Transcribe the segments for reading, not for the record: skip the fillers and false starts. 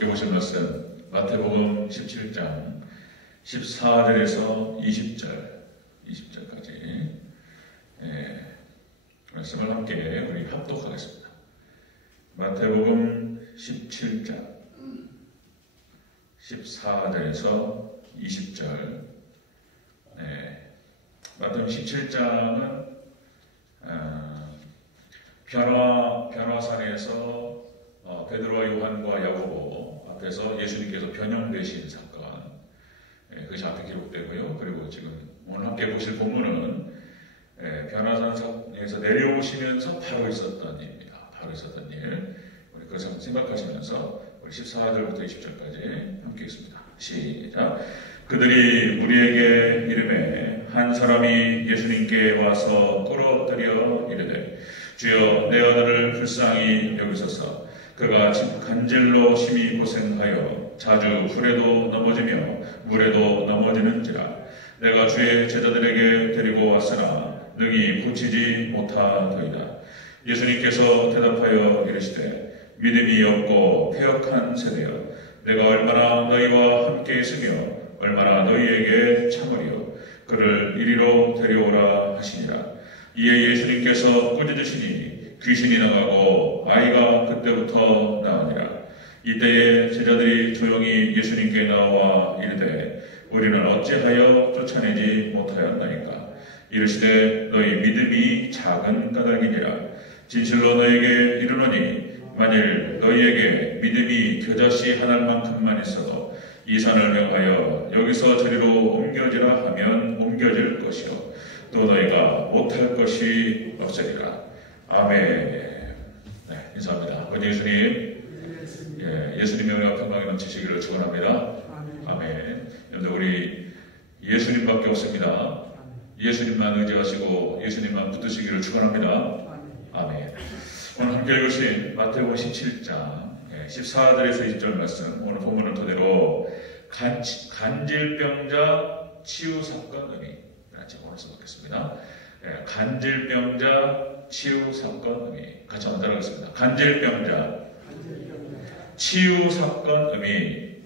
함께 보실 말씀 마태복음 17장 14절에서 20절까지 말씀을 함께 우리 합독하겠습니다. 마태복음 17장 14절에서 20절. 마태복음 17장은 변화산에서 베드로와 요한과 야고보 앞에서 예수님께서 변형되신 사건, 그것이 앞에 기록되고요. 그리고 지금 오늘 함께 보실 본문은 변화산에서 내려오시면서 바로 있었던 일입니다. 바로 있었던 일. 우리 그것을 한번 생각하시면서 우리 14절부터 20절까지 함께 있습니다. 시작. 그들이 우리에게 이르매 한 사람이 예수님께 와서 끌어들여 이르되 주여 내 아들을 불쌍히 여기소서. 그가 간질로 심히 고생하여 자주 불에도 넘어지며 물에도 넘어지는지라. 내가 주의 제자들에게 데리고 왔으나 능히 고치지 못하더이다. 예수님께서 대답하여 이르시되 믿음이 없고 패역한 세대여, 내가 얼마나 너희와 함께 있으며 얼마나 너희에게 참으리요. 그를 이리로 데려오라 하시니라. 이에 예수님께서 꾸짖으시니 귀신이 나가고 아이가 그때부터 나으니라. 이때에 제자들이 조용히 예수님께 나와 이르되 우리는 어찌하여 쫓아내지 못하였나이까. 이르시되 너희 믿음이 작은 까닭이니라. 진실로 너희에게 이르노니 만일 너희에게 믿음이 겨자씨 하나만큼만 있어도 이 산을 명하여 여기서 저리로 옮겨지라 하면 옮겨질 것이요 또 너희가 못할 것이 없으리라. 아멘. 인사합니다. 아버지 예수님, 예수님의 은혜와 평강이 넘치시기를 축원합니다. 아멘. 여러분들 우리 예수님밖에 없습니다. 예수님만 의지하시고 예수님만 붙드시기를 축원합니다. 아멘. 오늘 함께 읽으신 마태복음 17장 14절에서 20절 말씀, 오늘 본문을 토대로 간질병자 치유 사건 의미 같이 오늘 써보겠습니다. 간질병자 치유 사건 의미 같이 한번 따라하겠습니다. 간질병자 치유 사건 의미.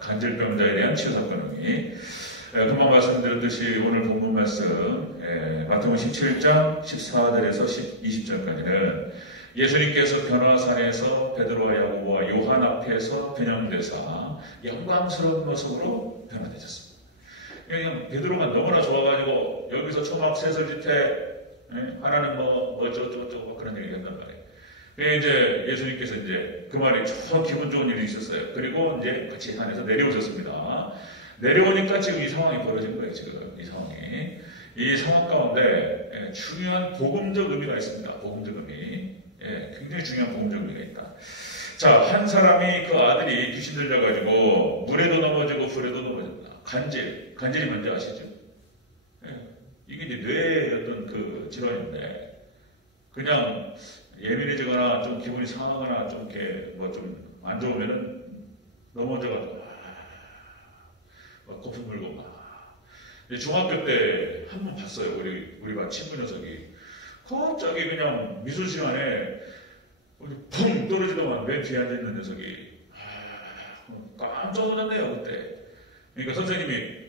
간질병자에 대한 치유 사건 의미. 금방 말씀드렸듯이 오늘 본문 말씀 마태복음 17장 14절에서 20절까지는 예수님께서 변화산에서 베드로와 야고보와 요한 앞에서 변형되사 영광스러운 모습으로 변화되셨습니다. 그냥 베드로가 너무나 좋아가지고 여기서 초막 세설짓해 하나는 뭐 어쩌고저쩌고 그런 얘기 한단 말이에요. 이제 예수님께서 이제 그 말이 저 기분 좋은 일이 있었어요. 그리고 이제 같이 산에서 내려오셨습니다. 내려오니까 지금 이 상황이 벌어진 거예요. 지금 이 상황이. 이 상황 가운데 중요한 복음적 의미가 있습니다. 복음적 의미. 굉장히 중요한 복음적 의미가 있다. 자, 한 사람이 그 아들이 귀신 들려가지고 물에도 넘어지고 불에도 넘어집니다. 간질이 뭔지 아시죠? 이게 이제 뇌의 어떤 그 질환인데 그냥 예민해지거나 좀 기분이 상하거나 좀 이렇게 뭐 좀 안 좋으면은 넘어져가지고 막 거품 물고 막. 중학교 때 한 번 봤어요. 우리 반 친구 녀석이 갑자기 그냥 미술 시간에 펑 떨어지더만 맨 뒤에 앉아있는 녀석이 깜짝 놀랐네요 그때. 그러니까 선생님이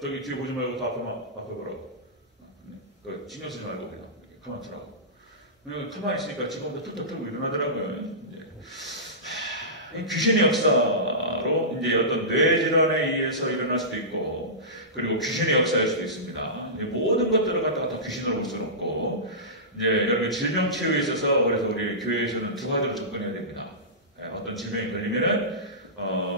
저기 뒤에 보지 말고 다 앞에 보라고. 신경 쓰지 말고 그냥 가만 두라고. 가만히 있으니까 직원도 툭툭 들고 일어나더라고요. 귀신의 역사로 이제 어떤 뇌질환에 의해서 일어날 수도 있고, 그리고 귀신의 역사일 수도 있습니다. 모든 것들을 갖다가 다 귀신으로 볼 수는 없고, 이제 여러분 질병 치유에 있어서 그래서 우리 교회에서는 두 가지로 접근해야 됩니다. 어떤 질병이 걸리면은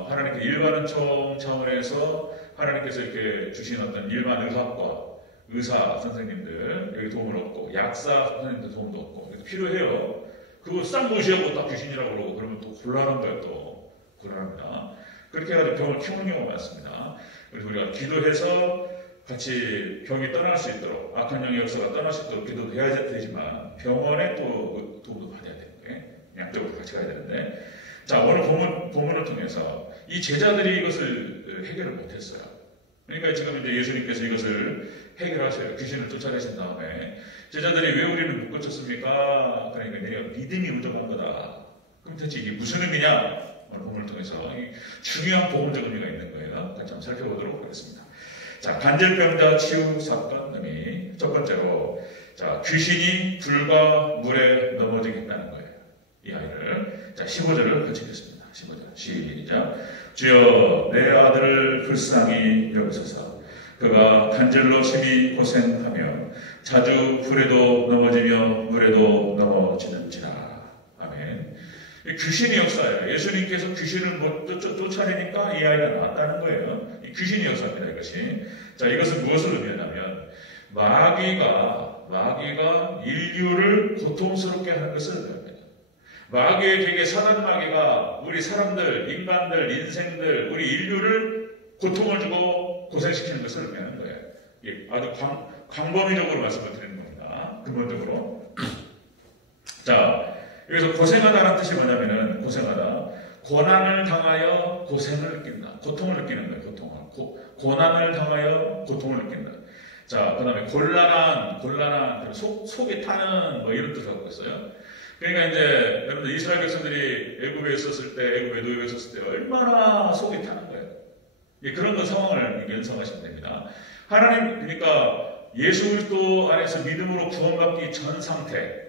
하나님께 일반 은총 차원에서 하나님께서 이렇게 주신 어떤 일반 의학과 의사 선생님들 여기 도움을 얻고, 약사 선생님들 도움도 얻고, 그래서 필요해요. 그거 싹 무시하고 딱 귀신이라고 그러고 그러면 또 곤란한 거예요. 또 곤란합니다. 그렇게 해가지고 병을 키우는 경우가 많습니다. 그래서 우리가 기도해서 같이 병이 떠날 수 있도록, 악한 영의 역사가 떠날 수 있도록 기도해야 되지만 병원에 또 도움도 받아야 되는데 양쪽으로 같이 가야 되는데, 자, 오늘 본문을 통해서 이 제자들이 이것을 해결을 못했어요. 그러니까 지금 이제 예수님께서 이것을 해결하셔요. 귀신을 쫓아내신 다음에 제자들이 왜 우리를 못 고쳤습니까? 그러니까 내가 믿음이 부족한 거다. 그럼 대체 이게 무슨 의미냐? 오늘 본문을 통해서 중요한 복음적 의미가 있는 거예요. 같이 한번 살펴보도록 하겠습니다. 자, 간질병자 치유 사건 의미. 첫 번째로, 자, 귀신이 불과 물에 넘어지겠다는 거예요. 이 아이를. 자, 15절을 같이 읽겠습니다. 15절. 시작. 주여, 내 아들을 불쌍히 여기소서. 그가 간절로 심히 고생하며 자주 불에도 넘어지며 물에도 넘어지는지라. 아멘. 귀신의 역사예요. 예수님께서 귀신을 쫓아내니까 이 아이가 나왔다는 거예요. 이 귀신의 역사입니다, 이것이. 자, 이것은 무엇을 의미하냐면, 마귀가 인류를 고통스럽게 하는 것을 의미합니다. 마귀의 계계, 사단 마귀가 우리 사람들, 인간들, 인생들, 우리 인류를 고통을 주고 고생시키는 것을 의미하는 거예요. 이게 아주 광범위적으로 말씀을 드리는 겁니다. 근본적으로. 자, 여기서 고생하다는 뜻이 뭐냐면은, 고생하다. 고난을 당하여 고생을 느낀다. 고통을 느끼는 거예요, 고통을. 고난을 당하여 고통을 느낀다. 자, 그 다음에 곤란한, 속이 타는 뭐 이런 뜻을 갖고 있어요. 그러니까 이제, 여러분들 이스라엘 백성들이 애굽에 있었을 때, 애굽에 노예에 있었을 때 얼마나 속이 타는 거예요. 그런 거 상황을 연상하시면 됩니다. 하나님, 그러니까 예수 그리스도 안에서 믿음으로 구원받기 전 상태,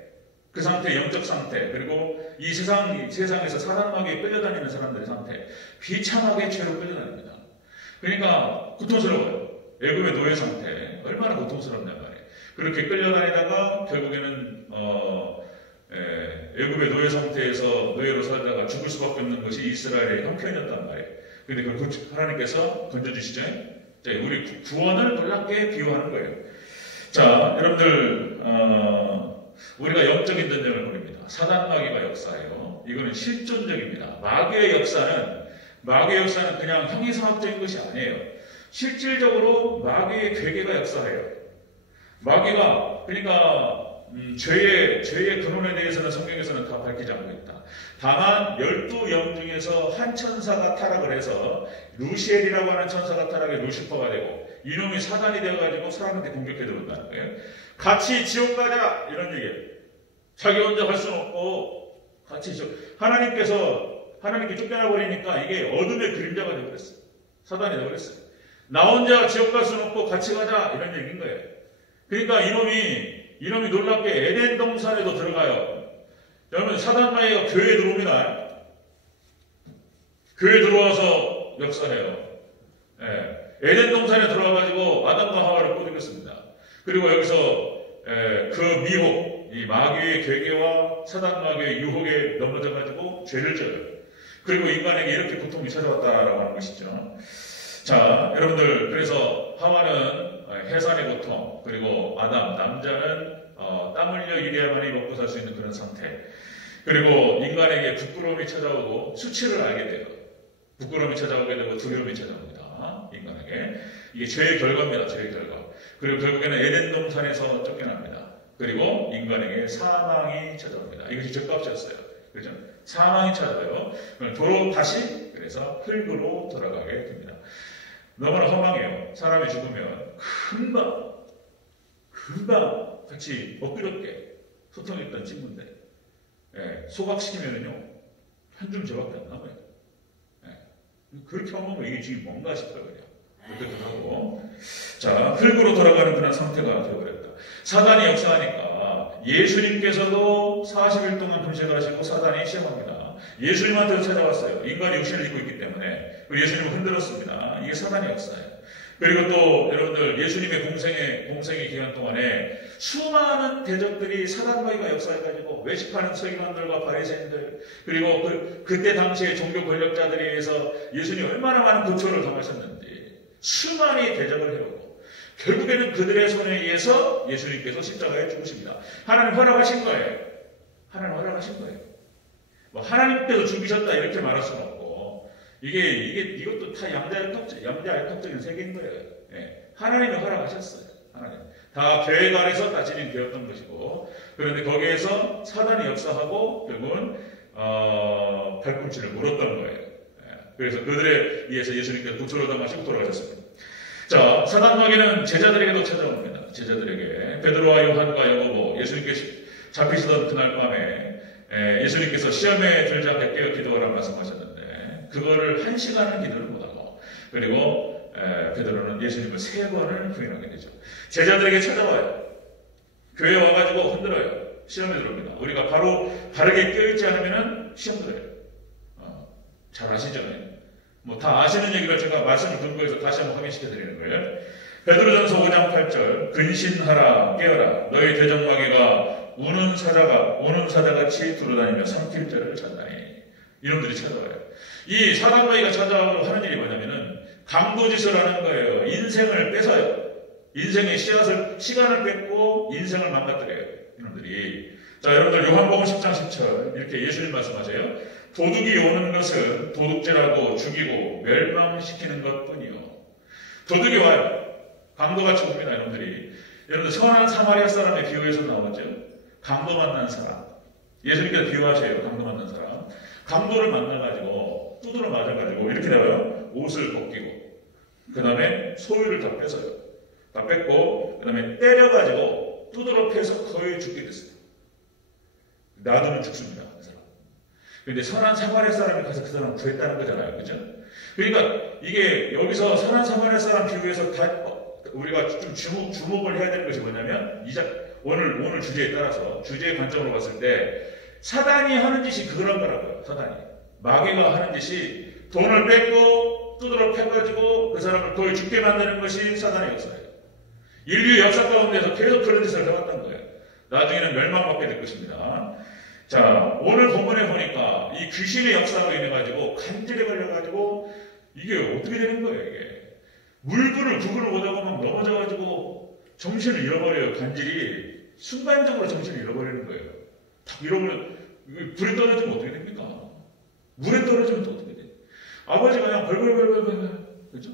그 상태, 영적 상태, 그리고 이 세상에서 사단 마귀에 끌려다니는 사람들의 상태, 비참하게 죄로 끌려다닙니다. 그러니까 고통스러워요. 애굽의 노예 상태, 얼마나 고통스럽냐 말이에요. 그렇게 끌려다니다가 결국에는 애굽의 노예 상태에서 노예로 살다가 죽을 수밖에 없는 것이 이스라엘의 형편이었단 말이에요. 그런데 그걸 하나님께서 건져주시죠. 우리 구원을 놀랍게 비유하는 거예요. 자, 여러분들 우리가 영적인 전쟁을 벌입니다. 사단 마귀가 역사예요. 이거는 실존적입니다. 마귀의 역사는 그냥 형이상학적인 것이 아니에요. 실질적으로 마귀의 괴계가 역사해요. 마귀가 그러니까 죄의 근원에 대해서는 성경에서는 다 밝히지 않고 있다. 다만 12영 중에서 한 천사가 타락을 해서 루시엘이라고 하는 천사가 타락해 루시퍼가 되고 이놈이 사단이 되어가지고 사람한테 공격해 들어온다는 거예요. 같이 지옥 가자 이런 얘기예요. 자기 혼자 갈 수는 없고 같이 하나님께 쫓겨나 버리니까 이게 어둠의 그림자가 되어버렸어요. 사단이 되어버렸어요. 나 혼자 지옥 갈 수는 없고 같이 가자 이런 얘기인 거예요. 그러니까 이놈이 놀랍게 에덴 동산에도 들어가요. 여러분 사단 마귀가 교회에 들어옵니다. 교회에 들어와서 역사해요. 에덴 동산에 들어와가지고 아담과 하와를 꼬드겼습니다. 그리고 여기서 그 미혹, 이 마귀의 괴계와 사단 마귀의 유혹에 넘어져가지고 죄를 져요. 그리고 인간에게 이렇게 고통이 찾아왔다라고 하는 것이죠. 자, 여러분들 그래서 하와는 해산의 고통, 그리고 아담, 남자는 땀 흘려 일해야만이 먹고 살 수 있는 그런 상태. 그리고 인간에게 부끄러움이 찾아오고 수치를 알게 돼요. 부끄러움이 찾아오게 되고 두려움이 찾아옵니다. 인간에게. 이게 죄의 결과입니다. 죄의 결과. 그리고 결국에는 에덴 동산에서 쫓겨납니다. 그리고 인간에게 사망이 찾아옵니다. 이것이 죄값이었어요. 그렇죠? 사망이 찾아와요. 도로 다시 그래서 흙으로 돌아가게 됩니다. 너무나 허망해요. 사람이 죽으면 금방 같이 엇그럽게 소통했던 친구인데 소각시키면은요 한 줌 저밖에 안 남아요. 그렇게 하면 이게 지금 뭔가 싶어요. 그렇게 하고 자 흙으로 돌아가는 그런 상태가 되어버렸다. 사단이 역사하니까 예수님께서도 40일 동안 금식을 하시고 사단이 시험합니다. 예수님한테 찾아왔어요. 인간이 육신을 입고 있기 때문에 예수님을 흔들었습니다. 이게 사단의 역사예요. 그리고 또 여러분들 예수님의 공생의 기간 동안에 수많은 대적들이 사단 마귀가 역사해가지고 외식하는 서기관들과 바리새인들 그리고 그때 당시의 종교 권력자들에 의해서 예수님이 얼마나 많은 고초를 당하셨는지 수많이 대적을 해오고 결국에는 그들의 손에 의해서 예수님께서 십자가에 죽으십니다. 하나님 허락하신 거예요. 하나님 허락하신 거예요. 뭐 하나님께서 죽으셨다 이렇게 말할 수는 없고 이것도 다 양자역학적인 세계인 거예요. 하나님이 허락하셨어요. 하나님. 다 계획 아래서 다 진행되었던 것이고 그런데 거기에서 사단이 역사하고 결국은 발꿈치를 물었던 거예요. 그래서 그들에 의해서 예수님께서 고초를 당하시고 돌아가셨습니다. 자, 사단 마귀는 제자들에게도 찾아옵니다. 제자들에게 베드로와 요한과 야고보 예수님께서 잡히시던 그날 밤에 예수님께서 시험에 들지 않게 깨어 기도하라고 말씀하셨는데 그거를 1시간은 기도를 못하고 그리고 베드로는 예수님을 3번을 부인하게 되죠. 제자들에게 찾아와요. 교회에 와가지고 흔들어요. 시험에 들어옵니다. 우리가 바르게 깨어있지 않으면 시험 들어요. 잘 아시죠? 뭐 다 아시는 얘기를 제가 말씀을 들고 해서 다시 한번 확인시켜 드리는 거예요. 베드로전서 5장 8절 근신하라 깨어라 너희 대적마귀가 우는 사자같이 두루다니며 삼킬 자를 찾나니 이놈들이 찾아와요. 이 사단마귀가 찾아와서 하는 일이 뭐냐면은 강도짓을 하는 거예요. 인생을 뺏어요. 인생의 시간을 뺏고 인생을 망가뜨려요. 이놈들이. 자, 여러분들 요한복음 10장 10절 이렇게 예수님 말씀하세요. 도둑이 오는 것은 도둑질하고 죽이고 멸망시키는 것뿐이요. 도둑이 와요. 강도같이 옵니다. 이놈들이. 여러분들 선한 사마리아 사람의 비유에서 나오죠. 강도 만난 사람. 예수님께서 비유하셔요. 강도 만난 사람. 강도를 만나가지고 두드러 맞아가지고 이렇게 되어요. 옷을 벗기고 그 다음에 소유를 다 뺏어요. 다 뺏고 그 다음에 때려가지고 두드러 패서 거의 죽게 됐어요. 놔두면 죽습니다. 그 사람. 근데 선한 사마리아 사람이 가서 그 사람을 구했다는 거잖아요. 그죠? 그러니까 이게 여기서 선한 사마리아 사람 비유에서 우리가 좀 주목을 해야 되는 것이 뭐냐면 오늘 주제에 따라서 주제의 관점으로 봤을 때 사단이 하는 짓이 그런 거라고요. 사단이. 마귀가 하는 짓이 돈을 뺏고 두드러 패가지고 그 사람을 거의 죽게 만드는 것이 사단의 역사예요. 인류 역사 가운데서 계속 그런 짓을 해왔던 거예요. 나중에는 멸망받게 될 것입니다. 자, 오늘 본문에 보니까 이 귀신의 역사로 인해가지고 간질에 걸려가지고 이게 어떻게 되는 거예요, 이게. 물불을 구분을 못하고 막 넘어져가지고 정신을 잃어버려요. 간질이 순간적으로 정신을 잃어버리는 거예요. 딱 잃어버리면 불에 떨어지면 어떻게 됩니까? 물에 떨어지면 또 어떻게 돼요? 아버지가 그냥 벌벌벌벌벌 그죠?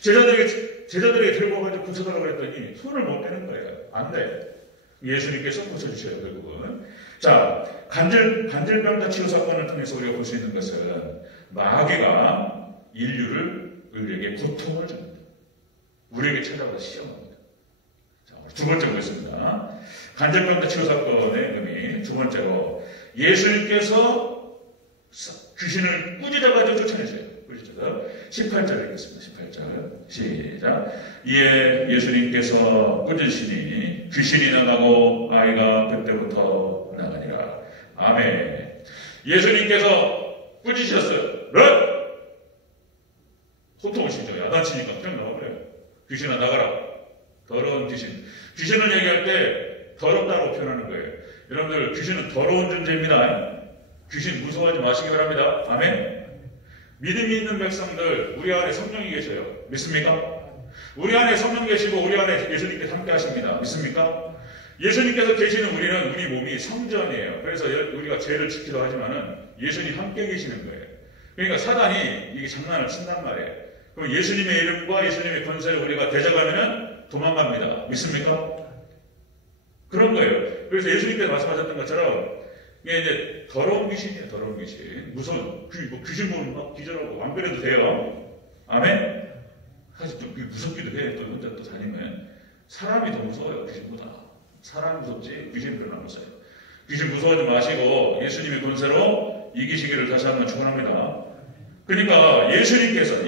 제자들에게 들고 와가지고 고쳐달라고 했더니 손을 못 빼는 거예요. 안 돼. 예수님께서 고쳐주셔요, 결국은. 자, 간질병자 치유 사건을 통해서 우리가 볼 수 있는 것은 마귀가 우리에게 고통을 줍니다. 우리에게 찾아와서 시험합니다. 자, 두 번째 보겠습니다. 간질병자 치유 사건의 의미. 두 번째로 예수님께서 귀신을 꾸짖어가지고 쫓아내세요. 꾸짖어서 18절 읽겠습니다. 18절 시작. 이에 예수님께서 꾸짖으시니 귀신이 나가고 아이가 그때부터 나가니라. 아멘. 예수님께서 꾸짖으셨어요. 호통하시죠. 야단치니까 그냥 나와버려요. 귀신아 나가라. 더러운 귀신. 귀신을 얘기할 때 더럽다고 표현하는 거예요. 여러분들 귀신은 더러운 존재입니다. 귀신 무서워하지 마시기 바랍니다. 아멘. 믿음이 있는 백성들 우리 안에 성령이 계셔요. 믿습니까? 우리 안에 성령 계시고 우리 안에 예수님께서 함께 하십니다. 믿습니까? 예수님께서 계시는 우리 몸이 성전이에요. 그래서 우리가 죄를 지키려 하지만은 예수님 함께 계시는 거예요. 그러니까 사단이 이게 장난을 친단 말이에요. 그럼 예수님의 이름과 예수님의 권세를 우리가 대적하면은 도망갑니다. 믿습니까? 그런 거예요. 그래서 예수님께서 말씀하셨던 것처럼 이게 이제 더러운 귀신이에요. 더러운 귀신. 무서운 귀신 보면 막 기절하고 완변해도 돼요. 아멘. 사실 또 무섭기도 해. 또 혼자 또 다니면 사람이 더 무서워요. 귀신보다. 사람 무섭지 귀신 별로 안 무서워요. 귀신 무서워하지 마시고 예수님의 권세로 이기시기를 다시 한번 축원합니다. 그러니까 예수님께서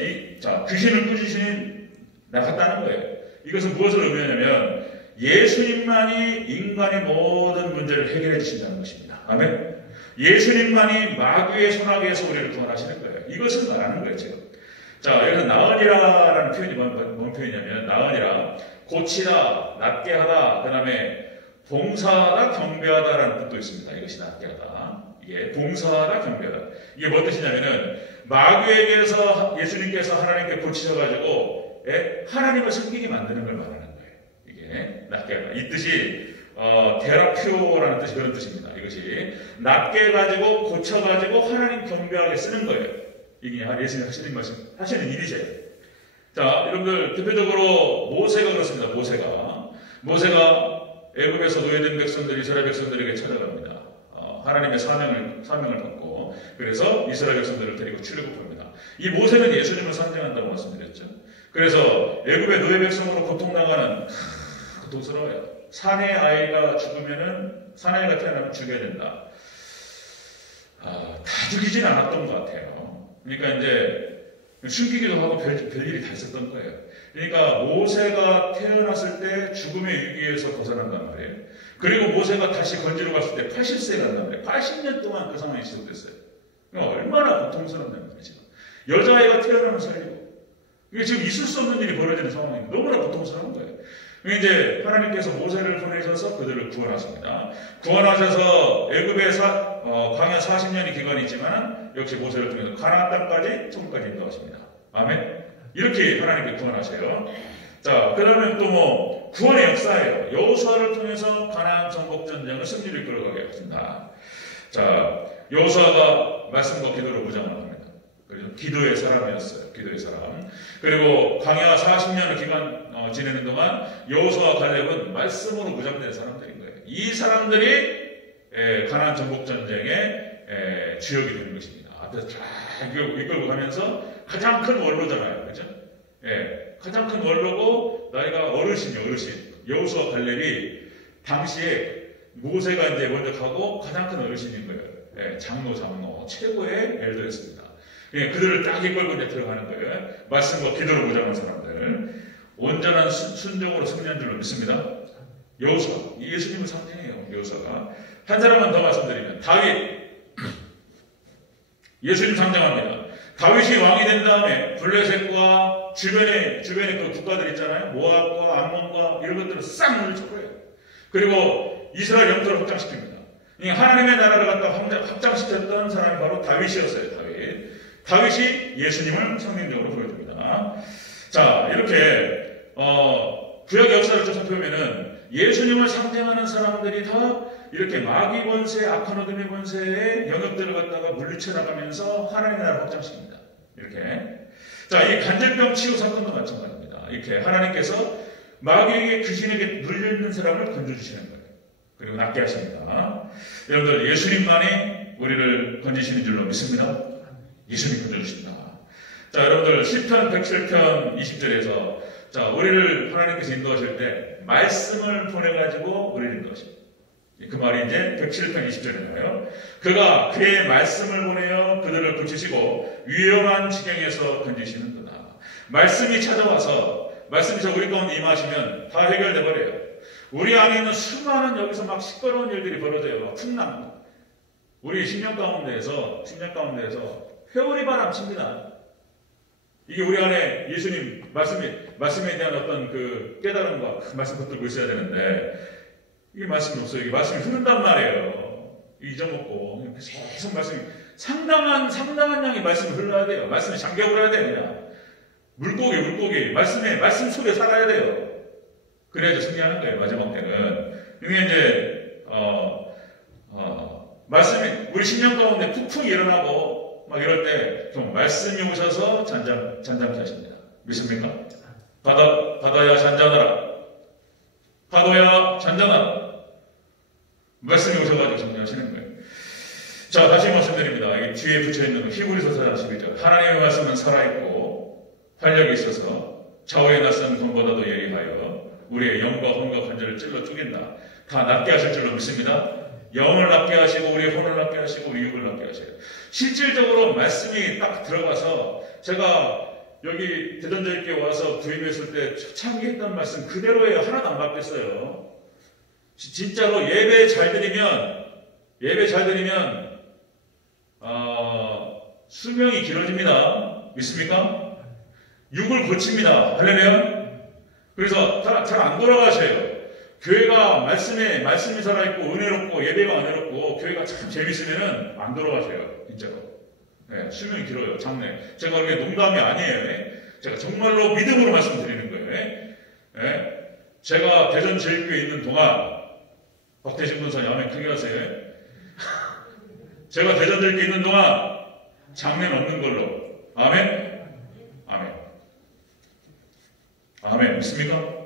귀신을 꾸짖으신 나갔다는 거예요. 이것은 무엇을 의미하냐면 예수님만이 인간의 모든 문제를 해결해 주신다는 것입니다. 아멘. 예수님만이 마귀의 손아귀에서 우리를 구원하시는 거예요. 이것을 말하는 거예요, 지금. 자, 여기서 나으리라라는 표현이 뭔 표현이냐면 나으리라, 고치다, 낫게 하다, 그 다음에 봉사하다, 경배하다라는 뜻도 있습니다. 이것이 낫게 하다. 이게 봉사하다, 경배하다. 이게 뭔 뜻이냐면은 마귀에게서 예수님께서 하나님께 고치셔가지고 하나님을 섬기게 만드는 걸 말하는 거예요. 이게 낫게 하다. 이 뜻이 테라피오라는 뜻이 그런 뜻입니다. 이것이 낫게 해가지고 고쳐가지고 하나님 경배하게 쓰는 거예요. 이게 예수님 하시는 일이세요. 자, 여러분들 대표적으로 모세가 그렇습니다. 모세가 애굽에서 노예된 백성들 이스라엘 백성들에게 찾아갑니다. 하나님의 사명을 받고 그래서 이스라엘 백성들을 데리고 출애굽합니다. 이 모세는 예수님을 상징한다고 말씀드렸죠. 그래서 애굽의 노예 백성으로 고통당하는 고통스러워요. 사내 아이가 태어나면 죽여야 된다. 죽이진 않았던 것 같아요. 그러니까 이제 숨기기도 하고 별일이 다 있었던 거예요. 그러니까 모세가 태어났을 때 죽음의 위기에서 벗어난단 말이에요. 그리고 모세가 다시 건지러 갔을 때 80세가 난단 말이에요. 80년 동안 그 상황이 지속됐어요. 그러니까 얼마나 고통스럽단 말이죠. 여자아이가 태어나면 살리고 이게 지금 있을 수 없는 일이 벌어지는 상황이에요. 너무나 고통스러운 거예요. 이제 하나님께서 모세를 보내셔서 그들을 구원하십니다. 구원하셔서 애굽의 광야 40년의 기간이 있지만 역시 모세를 통해서 가나안 땅까지 천국까지 인도하십니다. 아멘. 이렇게 하나님께 구원하세요. 자, 그 다음에 또 뭐 구원의 역사예요. 여호수아를 통해서 가나안 정복 전쟁을 승리를 이끌어가게 하십니다. 자, 여호수아가 말씀과 기도로 무장을 합니다. 그래서 기도의 사람이었어요. 기도의 사람. 그리고 광야 40년을 기간 지내는 동안 여호수아와 갈렙은 말씀으로 무장된 사람들인 거예요. 이 사람들이 가나안 정복 전쟁의 주역이 되는 것입니다. 앞에서 쫙 이끌고 가면서 가장 큰 원로잖아요, 그렇죠? 가장 큰 원로고 나이가 어르신이요, 어르신. 여호수아 갈렙이 당시에 모세가 이제 먼저 가고 가장 큰 어르신인 거예요. 장로 최고의 엘더였습니다. 그들을 딱 이끌고 이제 들어가는 거예요. 말씀과 기도로 무장한 사람들. 온전한 순종으로 승리한 줄로 믿습니다. 여호수아, 예수님을 상징해요. 여호수아가. 한 사람만 더 말씀드리면 다윗, 예수님 상징합니다. 다윗이 왕이 된 다음에 블레셋과 주변에 그 국가들 있잖아요. 모압과 암몬과 이런 것들을 싹 물리쳐버려요. 그리고 이스라엘 영토를 확장시킵니다. 하나님의 나라를 갖다 확장시켰던 사람이 바로 다윗이었어요. 다윗이 예수님을 상징적으로 보여줍니다. 자, 이렇게 구약 역사를 좀 살펴보면은 예수님을 상징하는 사람들이 다 이렇게 마귀 권세, 악한 어둠의 권세의 영역들을 갖다가 물리쳐 나가면서 하나님의 나라를 확장시킵니다. 이렇게. 자, 이 간질병 치유 사건도 마찬가지입니다. 이렇게 하나님께서 마귀에게 귀신에게 물려있는 사람을 건져주시는 거예요. 그리고 낫게 하십니다. 여러분들 예수님만이 우리를 건지시는 줄로 믿습니다. 예수님 건져주십니다. 자, 여러분들 시편 107편 20절에서 자, 우리를 하나님께서 인도하실 때 말씀을 보내가지고 우리를 인도하십니다. 그 말이 이제 107편 20절인가요? 그가 그의 말씀을 보내어 그들을 고치시고 위험한 지경에서 건지시는구나. 말씀이 찾아와서 말씀이 우리 가운데 임하시면 다 해결돼 버려요. 우리 안에 있는 수많은 여기서 막 시끄러운 일들이 벌어져요. 막 풍랑. 우리 10년 가운데에서 회오리 바람 칩니다. 이게 우리 안에 예수님 말씀에 대한 어떤 그 깨달음과 그 말씀 붙들고 있어야 되는데 이게 말씀이 없어요. 이게 말씀이 흐른단 말이에요. 잊어먹고 계속 말씀이 상당한 양의 말씀이 흘러야 돼요. 말씀이 장벽을 해야 돼요. 그냥 물고기 말씀 속에 살아야 돼요. 그래야지 승리하는 거예요. 마지막 때는. 이게 이제 말씀이 우리 10년 가운데 폭풍이 일어나고 막 이럴 때 좀 말씀이 오셔서 잔잠케 하십니다. 믿습니까? 바다야 잔잔하라. 파도야 잔잔하라. 말씀이 오셔가지고 정리하시는 거예요. 자, 다시 말씀드립니다. 이 뒤에 붙여있는 히브리서 4장 12절. 하나님의 말씀은 살아있고 활력이 있어서 좌우에 낯선 검보다도 예리하여 우리의 영과 혼과 관절을 찔러 쪼갠다. 다 낫게 하실 줄로 믿습니다. 영을 낫게 하시고 우리의 혼을 낫게 하시고 우리 육을 낫게 하셔요. 실질적으로 말씀이 딱 들어가서 제가 여기 대전절교에 와서 부임했을 때 초창기 했던 말씀 그대로예요. 하나도 안 바뀌었어요. 진짜로 예배 잘 드리면 수명이 길어집니다. 믿습니까? 육을 고칩니다. 할렐루야. 그래서 잘 안 돌아가셔요. 교회가 말씀이 살아있고 은혜롭고 예배가 은혜롭고 교회가 참 재밌으면은 안 돌아가셔요. 진짜로. 네, 수명이 길어요. 장래. 제가 그게 농담이 아니에요. 제가 정말로 믿음으로 말씀드리는 거예요. 네. 제가 대전 제일교회에 있는 동안 박태신 군사님 아멘 크게 하세요. 제가 대전 제일교회에 있는 동안 장래는 없는 걸로. 아멘. 믿습니까?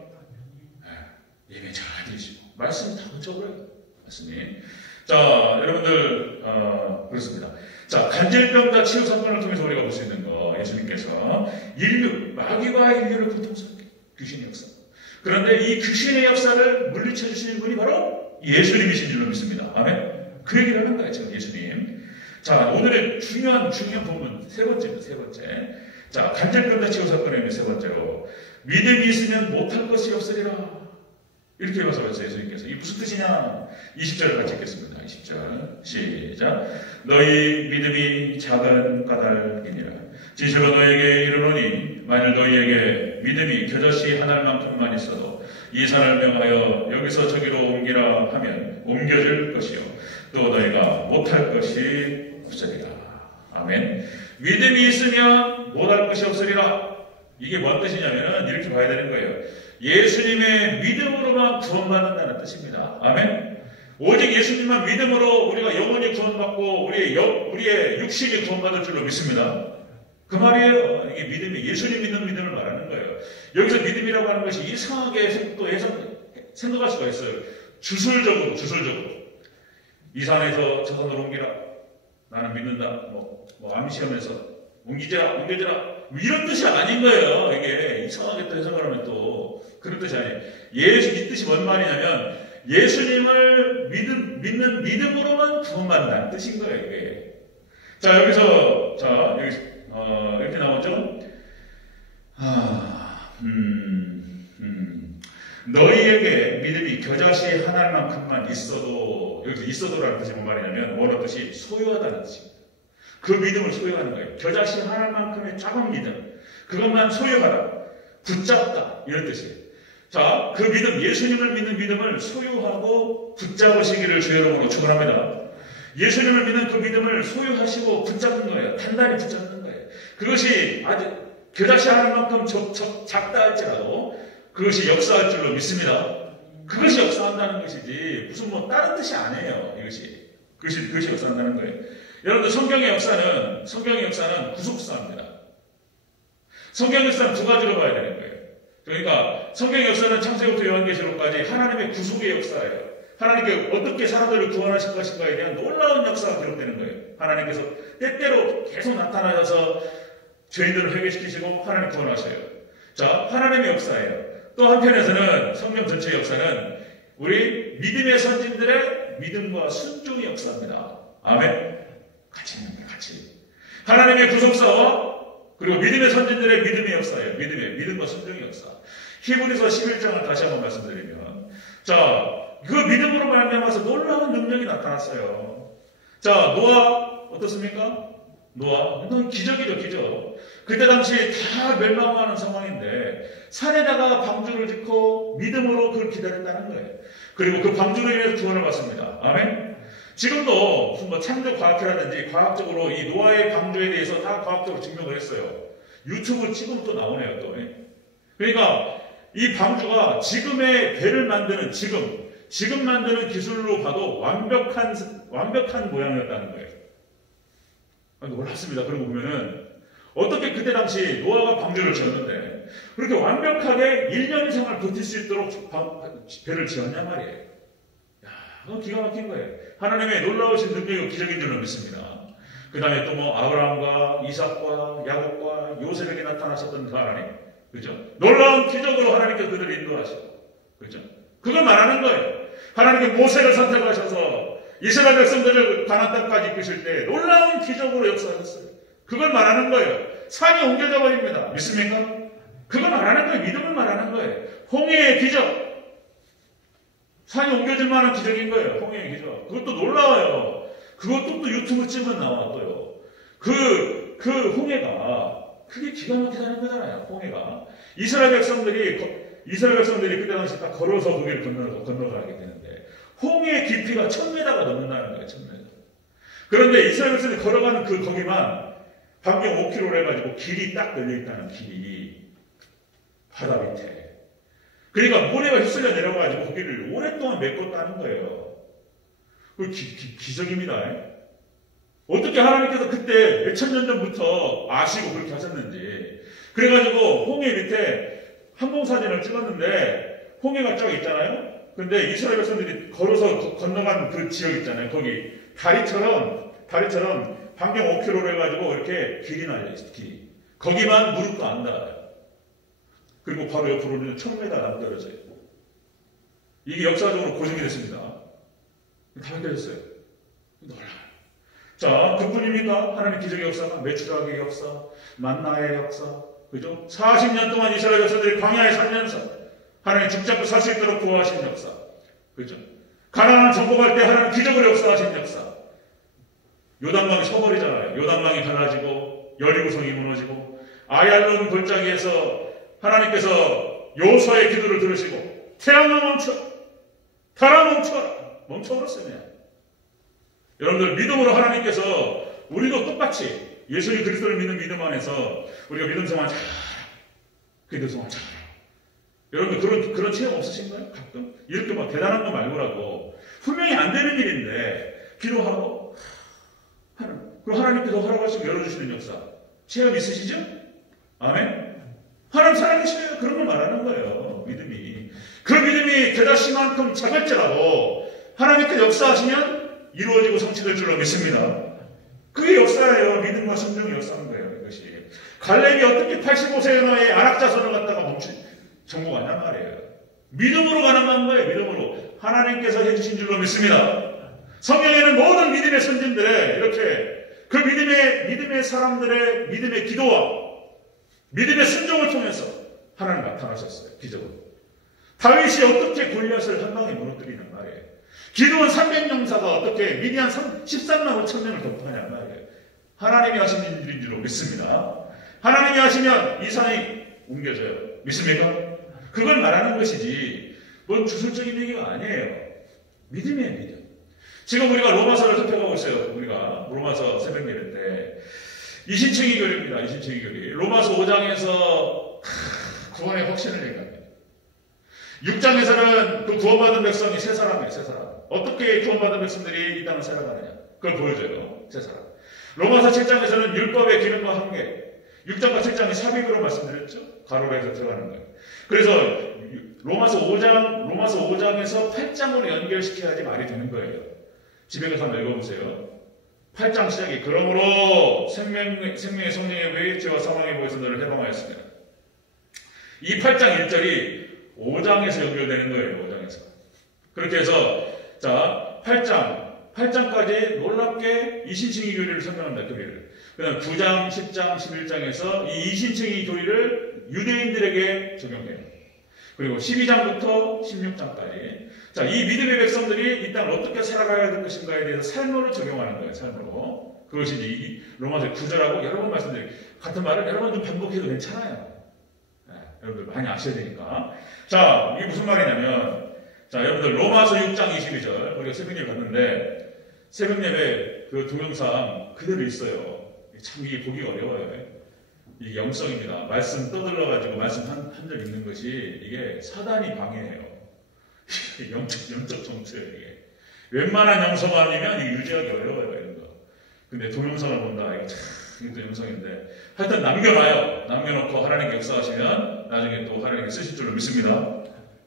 예배 잘 드리시고 말씀 다 붙여버려요. 말씀이. 자, 여러분들 그렇습니다. 자, 간질병자 치유 사건을 통해서 우리가 볼 수 있는 거 예수님께서 마귀와 인류를 고통스럽게 귀신의 역사. 그런데 이 귀신의 역사를 물리쳐 주시는 분이 바로 예수님이신 줄로 믿습니다. 아멘. 그 얘기를 하는 거예요. 지금 예수님. 자, 오늘의 중요한 본문 세 번째입니다. 세 번째. 자, 간절병자 치유 사건의 세 번째로 믿음이 있으면 못할 것이 없으리라. 이렇게 말씀하셨어요. 예수님께서. 이게 무슨 뜻이냐? 20절을 같이 읽겠습니다. 20절 시작. 너희 믿음이 작은 까닭이니라. 진실로 너희에게 이르노니 만일 너희에게 믿음이 겨자씨 한 알만큼만 있어도 이 산을 명하여 여기서 저기로 옮기라 하면 옮겨질 것이요 또 너희가 못할 것이 없으리라. 아멘. 믿음이 있으면 못할 것이 없으리라. 이게 뭔 뜻이냐면 이렇게 봐야 되는 거예요. 예수님의 믿음으로만 구원받는다는 뜻입니다. 아멘. 오직 예수님만 믿음으로 우리가 영원히 구원받고 우리의 육신이 구원받을 줄로 믿습니다. 그 말이에요. 이게 믿음이 예수님 믿는 믿음을 말하는 거예요. 여기서 믿음이라고 하는 것이 이상하게 또 생각할 수가 있어요. 주술적으로 이 산에서 저 산으로 옮기라. 나는 믿는다. 암시하면서 옮겨지라. 이런 뜻이 아닌 거예요. 이게 이상하게 또 해석을 하면 또 그런 뜻이 아니에요. 이 뜻이 뭔 말이냐면 예수님을 믿는 믿음으로만 구원받는다는 뜻인 거예요. 이게. 자, 여기서 여기 이렇게 나오죠. 너희에게 믿음이 겨자씨 한 알만큼만 있어도, 여기서 있어도라는 뜻이 뭔 말이냐면 원어 뜻이 소유하다는 뜻입니다. 그 믿음을 소유하는 거예요. 겨자씨 한 알만큼의 작은 믿음, 그것만 소유하라, 붙잡다, 이런 뜻이에요. 자, 그 믿음, 예수님을 믿는 믿음을 소유하고 붙잡으시기를 주 여러분으로 축원합니다. 예수님을 믿는 그 믿음을 소유하시고 붙잡는 거예요. 단단히 붙잡는 거예요. 그것이 아주 겨자씨 한 알만큼 작다 할지라도 그것이 역사할 줄로 믿습니다. 그것이 역사한다는 것이지 무슨 다른 뜻이 아니에요. 그것이 역사한다는 거예요. 여러분들 성경의 역사는 구속사입니다. 성경의 역사는 두 가지로 봐야 되는 거예요. 그러니까 성경의 역사는 창세기부터 요한계시록까지 하나님의 구속의 역사예요. 하나님께 어떻게 사람들을 구원하실 것인가에 대한 놀라운 역사가 기록되는 거예요. 하나님께서 때때로 계속 나타나셔서 죄인들을 회개시키시고 하나님 구원하셔요. 자, 하나님의 역사예요. 또 한편에서는 성경 전체의 역사는 우리 믿음의 선진들의 믿음과 순종의 역사입니다. 아멘. 같이 있는 거예요. 같이. 하나님의 구속사와 그리고 믿음의 선진들의 믿음의 역사예요. 믿음과 순종의 역사. 히브리서 11장을 다시 한번 말씀드리면, 자, 그 믿음으로 말미암아서 놀라운 능력이 나타났어요. 자, 노아 어떻습니까? 노아 기적이죠, 기적. 그때 당시 다 멸망하는 상황인데 산에다가 방주를 짓고 믿음으로 그걸 기다렸다는 거예요. 그리고 그 방주로 인해서 구원을 받습니다. 아멘. 지금도 무슨 창조 과학회라든지 과학적으로 이 노아의 방주에 대해서 다 과학적으로 증명을 했어요. 유튜브 지금 또 나오네요, 또. 그러니까 이 방주가 지금의 배를 만드는 지금 만드는 기술로 봐도 완벽한 모양이었다는 거예요. 놀랍습니다. 그러고 보면은 어떻게 그때 당시 노아가 방주를 지었는데 그렇게 완벽하게 1년 이상을 버틸 수 있도록 배를 지었냐 말이에요. 야, 그건 기가 막힌 거예요. 하나님의 놀라우신 능력이 기적인 줄로 믿습니다. 그 다음에 또 아브라함과 이삭과 야곱과 요셉에게 나타나셨던 그 하나님, 그죠? 놀라운 기적으로 하나님께서 그들을 인도하시고, 그죠? 그걸 말하는 거예요. 하나님께 모세를 선택하셔서 이스라엘 백성들을 가나안 땅까지 이끄실 때 놀라운 기적으로 역사하셨어요. 그걸 말하는 거예요. 산이 옮겨져 버립니다. 믿습니까? 그걸 말하는 거예요. 믿음을 말하는 거예요. 홍해의 기적. 산이 옮겨질 만한 기적인 거예요. 홍해의 기적. 그것도 놀라워요. 그것도 또 유튜브 찍으면 나와도요. 그 홍해가 그게 기가 막히다는 거잖아요. 홍해가. 이스라엘 백성들이 그때 당시 다 걸어서 거기를 건너가게 되는데 홍해의 깊이가 1000m가 넘는다는 거예요. 1000m. 그런데 이스라엘 백성들이 걸어가는 거기만 반경 5km로 해가지고 길이 딱 열려있다는 길이 바다 밑에. 그러니까 모래가 휩쓸려 내려가지고 거기를 오랫동안 메꿨다는 거예요. 그 기적입니다. 어떻게 하나님께서 그때 몇천 년 전부터 아시고 그렇게 하셨는지. 그래가지고 홍해 밑에 항공사진을 찍었는데 홍해가 쫙 있잖아요. 근데 이스라엘 백성들이 걸어서 건너간 그 지역 있잖아요. 거기 다리처럼 반경 5km로 해가지고 이렇게 길이 날려있어요. 길이. 거기만 무릎도 안 닿아요. 그리고 바로 옆으로는 1000m 남떨어져 있고. 이게 역사적으로 고증이 됐습니다. 다 밝혀졌어요. 놀라요. 자, 그뿐입니까? 하나님 기적의 역사가 메추라기의 역사, 만나의 역사, 그죠? 40년 동안 이스라엘 백성들이 광야에 살면서 하나님 죽잡고 살 수 있도록 구하신 역사, 그죠? 가나안 정복할 때 하나님 기적으로 역사하신 역사. 요단강이 서버리잖아요. 요단강이 갈라지고 여리고성이 무너지고 아얄론 골짜기에서 하나님께서 요수아의 기도를 들으시고 태양아 멈춰, 달아 멈춰라, 멈춰버렸어요. 여러분들 믿음으로 하나님께서 우리도 똑같이 예수님 그리스도를 믿는 믿음 안에서 우리가 믿음 생활 잘, 기도 생활 잘. 여러분들 그런 체험 없으신가요? 가끔 이렇게 막 대단한 거 말고라고 분명히 안 되는 일인데 기도하고 그리고 하나님께서 허락하시고 열어주시는 역사 체험 있으시죠? 아멘. 하나님 살아계셔요. 그런 걸 말하는 거예요. 믿음이. 그 믿음이 겨자씨만큼 작을지라도 하나님께서 역사하시면 이루어지고 성취될 줄로 믿습니다. 그게 역사예요. 믿음과 순종의 역사인 거예요. 이것이. 갈렙이 어떻게 85세의 나이에 안악자손을 갖다가 정복하냔 말이에요. 믿음으로 가는 거예요. 믿음으로. 하나님께서 해주신 줄로 믿습니다. 성경에는 모든 믿음의 선진들의 이렇게 그 믿음의 사람들의 믿음의 기도와 믿음의 순종을 통해서 하나님 나타나셨어요. 기적으로. 다윗이 어떻게 골리앗을 한 방에 무너뜨리는 말이에요. 기도원 300명사가 어떻게 미디안 13만 5천 명을 격파하냔 말이에요. 하나님이 하신 일인 줄로 믿습니다. 하나님이 하시면 이 산이 옮겨져요. 믿습니까? 그걸 말하는 것이지 뭔 주술적인 얘기가 아니에요. 믿음이에요. 믿음. 지금 우리가 로마서를 살펴가고 있어요. 우리가 로마서 새벽 예배 때 이신청이 교리입니다. 이신청이 교리. 로마서 5장에서 구원의 확신을 얘기합니다. 6장에서는 그 구원받은 백성이 세 사람이에요. 세 사람. 어떻게 구원받은 백성들이 이 땅을 살아가느냐. 그걸 보여줘요. 세 사람. 로마서 7장에서는 율법의 기능과 한계. 6장과 7장이 삽입으로 말씀드렸죠. 가로로 해서 들어가는 거예요. 그래서 로마서 5장에서 8장으로 연결시켜야지 말이 되는 거예요. 집에 가서 한번 읽어보세요. 8장 시작이 그러므로 생명의 성령의 외입죄와 사망의 보에서 너를 해방하였습니다. 이 8장 1절이 5장에서 연결되는 거예요. 5장에서. 그렇게 해서 자 8장까지 놀랍게 이신칭의 교리를 설명한다. 교리를. 그 다음 9장, 10장, 11장에서 이 이신칭의 교리를 유대인들에게 적용해요. 그리고 12장부터 16장까지 자, 이 믿음의 백성들이 이 땅을 어떻게 살아가야 될 것인가에 대해서 삶으로 적용하는 거예요. 삶으로. 그것이 이 로마서 9절하고 여러 번 말씀드리고 같은 말을 여러 번 좀 반복해도 괜찮아요. 네, 여러분들 많이 아셔야 되니까. 자, 이게 무슨 말이냐면 자, 여러분들 로마서 6장 22절 우리가 새벽 예배 갔는데 새벽 예배 그 동영상 그대로 있어요. 참 이게 보기가 어려워요. 이게 영성입니다. 말씀 떠들러가지고 말씀 한 절 읽는 것이 이게 사단이 방해해요. 영적 정체예요. 이게. 웬만한 영성 아니면 이게 유지하기 어려워요. 이런 거. 근데 동영상을 본다. 이게 참 이것도 영성인데 하여튼 남겨놔요. 남겨놓고 하나님께 역사하시면 나중에 또 하나님께 쓰실 줄로 믿습니다.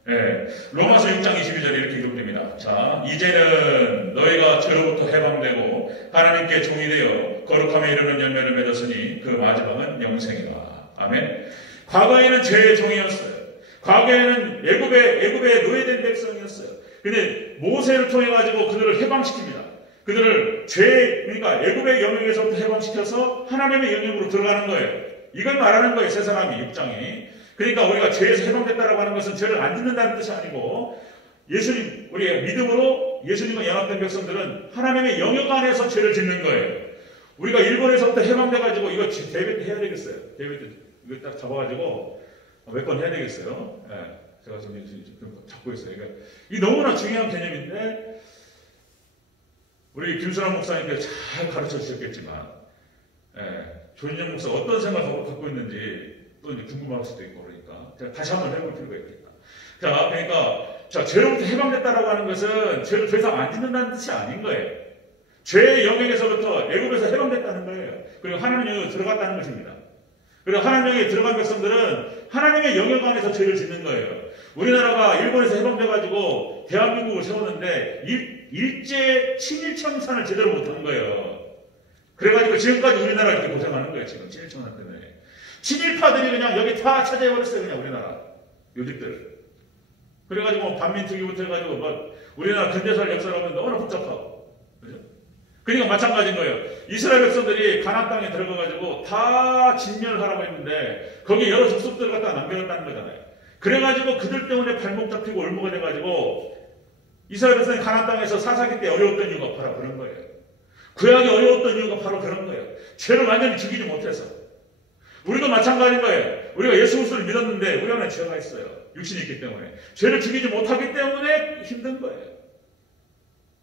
네. 로마서 6장 22절에 이렇게 기록됩니다. 자, 이제는 너희가 죄로부터 해방되고 하나님께 종이 되어 거룩함에 이르는 열매를 맺었으니 그 마지막은 영생이다. 아멘. 과거에는 죄의 종이었어요. 과거에는 애굽에 노예된 백성이었어요. 근데 모세를 통해 가지고 그들을 해방시킵니다. 그들을 그러니까 애굽의 영역에서부터 해방시켜서 하나님의 영역으로 들어가는 거예요. 이걸 말하는 거예요. 세 사람이 6장이. 그러니까 우리가 죄에서 해방됐다라고 하는 것은 죄를 안 짓는다는 뜻이 아니고 우리의 믿음으로 예수님과 연합된 백성들은 하나님의 영역 안에서 죄를 짓는 거예요. 우리가 일본에서부터 해방돼가지고 이거 데이비드 해야 되겠어요. 데이비드 이거 딱 잡아가지고 몇 번 해야 되겠어요. 네, 제가 좀 잡고 있어요. 이 너무나 중요한 개념인데 우리 김수남 목사님께서 잘 가르쳐 주셨겠지만 조인정 목사 어떤 생각을 갖고 있는지 또 이제 궁금할 수도 있고 그러니까 제가 다시 한번 해볼 필요가 있겠다. 자, 그러니까 죄로부터 해방됐다라고 하는 것은 죄를 더 이상 안 짓는다는 뜻이 아닌 거예요. 죄의 영역에서부터 애굽에서 해방됐다는 거예요. 그리고 하나님의 영역으로 들어갔다는 것입니다. 그리고 하나님의 영역에 들어간 백성들은 하나님의 영역 안에서 죄를 짓는 거예요. 우리나라가 일본에서 해방돼가지고 대한민국을 세웠는데 일제 친일 청산을 제대로 못한 거예요. 그래가지고 지금까지 우리나라 이렇게 고생하는 거예요. 지금 친일 청산 때문에. 친일파들이 그냥 여기 다 차지해버렸어요. 그냥 우리나라 요직들. 그래가지고 반민특위부터 해가지고 우리나라 근대사를 역사하면 너무나 복잡하고, 그죠? 그러니까 마찬가지인 거예요. 이스라엘 백성들이 가나안 땅에 들어가가지고 다 진멸을 하라고 했는데 거기에 여러 족속들을 갖다가 남겨놨다는 거잖아요. 그래가지고 그들 때문에 발목 잡히고 올무가 돼가지고 이스라엘 백성이 가나안 땅에서 사사기 때 어려웠던 이유가 바로 그런 거예요. 구약이 어려웠던 이유가 바로 그런 거예요. 죄를 완전히 죽이지 못해서. 우리도 마찬가지인 거예요. 우리가 예수 그리스도를 믿었는데 우리 안에 죄가 있어요. 육신이 있기 때문에. 죄를 죽이지 못하기 때문에 힘든 거예요.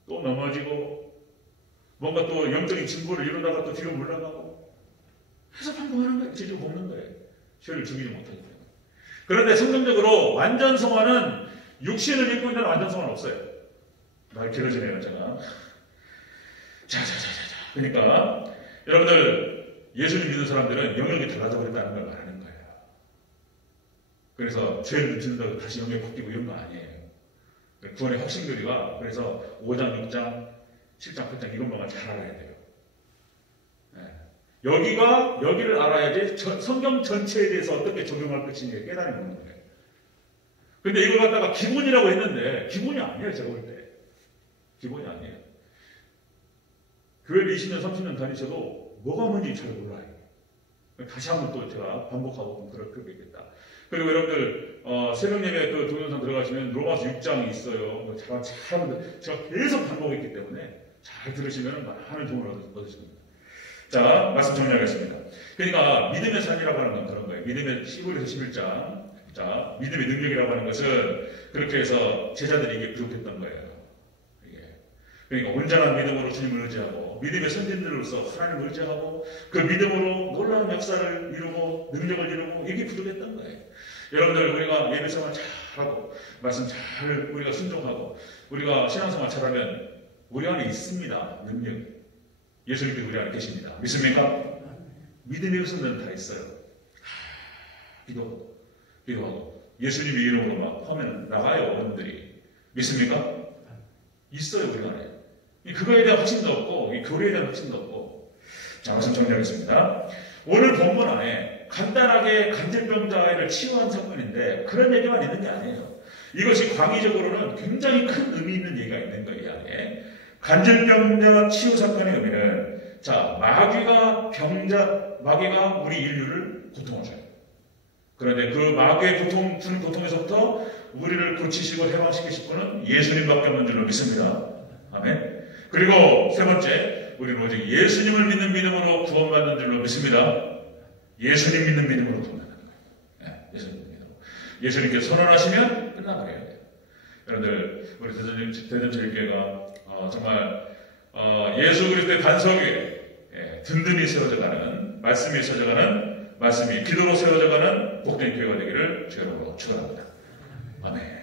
또 넘어지고 뭔가 또 영적인 진보를 이루다가 또 뒤로 물러가고 해서 반복하는 거예요. 죄를 볶는 거예요. 죄를 죽이지 못하기 때문에. 그런데 성경적으로 완전 성화는 육신을 믿고 있는 완전 성화는 없어요. 말 길어지네요, 제가. 자. 그러니까 여러분들 예수를 믿는 사람들은 영역이 달라져 버렸다는 걸 말하는 거예요. 그래서 죄를 짓는다고 다시 영역이 바뀌고 이런 거 아니에요. 구원의 확신교리가 그래서 5장, 6장, 7장, 8장 이것만 잘 알아야 돼요. 네. 여기를 알아야지 성경 전체에 대해서 어떻게 적용할 것인지 깨달음이 오는 거예요. 근데 이걸 갖다가 기본이라고 했는데 기본이 아니에요. 제가 볼 때. 기본이 아니에요. 교회를 20년, 30년 다니셔도 뭐가 뭔지 잘 몰라요. 다시 한번 또 제가 반복하고 그렇겠다. 그리고 여러분들 새벽 예배 그 동영상 들어가시면 로마서 6장이 있어요. 제가 계속 반복했기 때문에 잘 들으시면 많은 도움을 얻으십니다. 자, 말씀 정리하겠습니다. 그러니까 믿음의 삶이라고 하는 건 그런 거예요. 믿음의 15에서 11장. 자, 믿음의 능력이라고 하는 것은 그렇게 해서 제자들이 이게 부족했던 거예요. 그러니까 온전한 믿음으로 주님을 의지하고 믿음의 선진들로서 하나님을 의지하고 그 믿음으로 놀라운 역사를 이루고 능력을 이루고 이게 부족했던 거예요. 여러분들 우리가 예배생활 잘하고 말씀 잘 우리가 순종하고 우리가 신앙생활 잘하면 우리 안에 있습니다. 능력. 예수님도 우리 안에 계십니다. 믿습니까? 믿음의 요소는 다 있어요. 기도하고 예수님의 이름으로 막 하면 나가요. 어른들이. 믿습니까? 있어요. 우리 안에. 그거에 대한 확신도 없고 이 교리에 대한 확신도 없고. 자, 말씀 정리하겠습니다. 오늘 본문 안에 간단하게 간질병자 아이를 치유한 사건인데 그런 얘기만 있는 게 아니에요. 이것이 광의적으로는 굉장히 큰 의미 있는 얘기가 있는 거예요. 이 안에. 간질병자 치유 사건의 의미는 자, 마귀가 우리 인류를 고통을 줘요. 그런데 그 마귀의 주는 고통에서부터 우리를 고치시고 해방시키실 분은 예수님밖에 없는 줄로 믿습니다. 아멘. 그리고 세 번째, 우리는 오직 예수님을 믿는 믿음으로 구원받는 줄로 믿습니다. 예수님 믿는 믿음으로 구원받는 거예요. 네, 예수님 믿는 믿음으로. 예수님께서 선언하시면 끝나버려요. 여러분들, 우리 대전제일교회가 정말 예수 그리스도의 반석 위에 든든히 세워져가는 말씀이 세워져가는 말씀이 기도로 세워져가는 복된 교회가 되기를 주여로 축원합니다. 아멘.